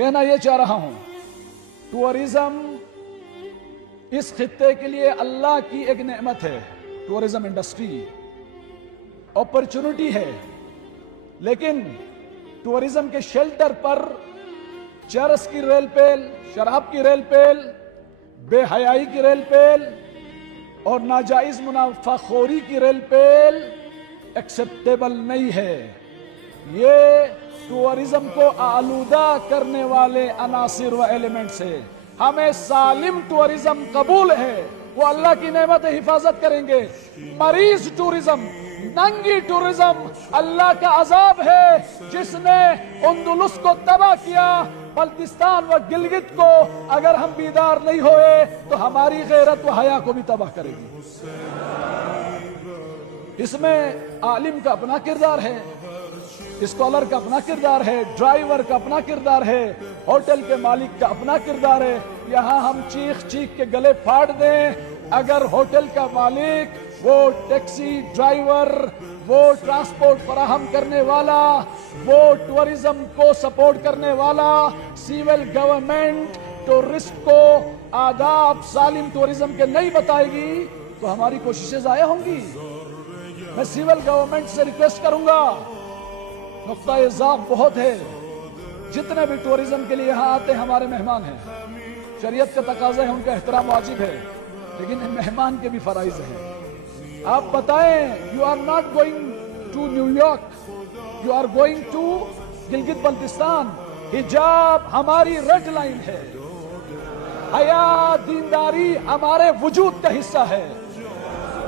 کہنا یہ چاہ رہا ہوں، ٹورزم اس خطے کے لیے اللہ کی ایک نعمت ہے۔ ٹورزم انڈسٹری اپرچونٹی ہے، لیکن ٹورزم کے شیلٹر پر چرس کی ریل پیل، شراب کی ریل پیل، بے حیائی کی ریل پیل اور ناجائز منافع خوری کی ریل پیل ایکسپٹیبل نہیں ہے۔ یہ ٹورزم کو آلودہ کرنے والے عناصر و ایلیمنٹس ہے۔ ہمیں سالم ٹورزم قبول ہے، وہ اللہ کی نعمت حفاظت کریں گے۔ مریض ٹورزم، ننگی ٹورزم اللہ کا عذاب ہے، جس نے اندلس کو تباہ کیا، بلتستان و گلگت کو اگر ہم بیدار نہیں ہوئے تو ہماری غیرت و حیا کو بھی تباہ کرے گی۔ اس میں عالم کا اپنا کردار ہے، اسکالر کا اپنا کردار ہے، ڈرائیور کا اپنا کردار ہے، ہوٹل کے مالک کا اپنا کردار ہے۔ یہاں ہم چیخ چیخ کے گلے پھاڑ دیں، اگر ہوٹل کا مالک، وہ ٹیکسی ڈرائیور، وہ ٹرانسپورٹ فراہم کرنے والا، وہ ٹورزم کو سپورٹ کرنے والا، سیول گورنمنٹ ٹورسٹ کو آداب سالم ٹورزم کے نہیں بتائے گی تو ہماری کوششیں ضائع ہوں گی۔ میں سیول گورنمنٹ سے ریکویسٹ کروں گا، نقطۂ ضعف بہت ہے، جتنے بھی ٹورزم کے لیے یہاں آتے ہمارے مہمان ہیں، شریعت کا تقاضا ہے، ان کا احترام واجب ہے، لیکن مہمان کے بھی فرائض ہیں۔ آپ بتائیں، you are not going to New York, you are going to Gilgit Baltistan. حجاب ہماری ریڈ لائن ہے، حیا دینداری ہمارے وجود کا حصہ ہے۔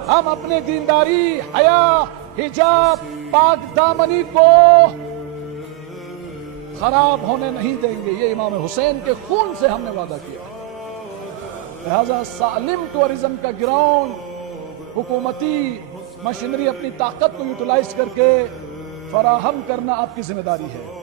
ہم اپنے دینداری، حیا، حجاب، پاک دامنی کو خراب ہونے نہیں دیں گے۔ یہ امام حسین کے خون سے ہم نے وعدہ کیا۔ لہذا سالم ٹورزم کا گراؤنڈ حکومتی مشینری اپنی طاقت کو یوٹیلائز کر کے فراہم کرنا آپ کی ذمہ داری ہے۔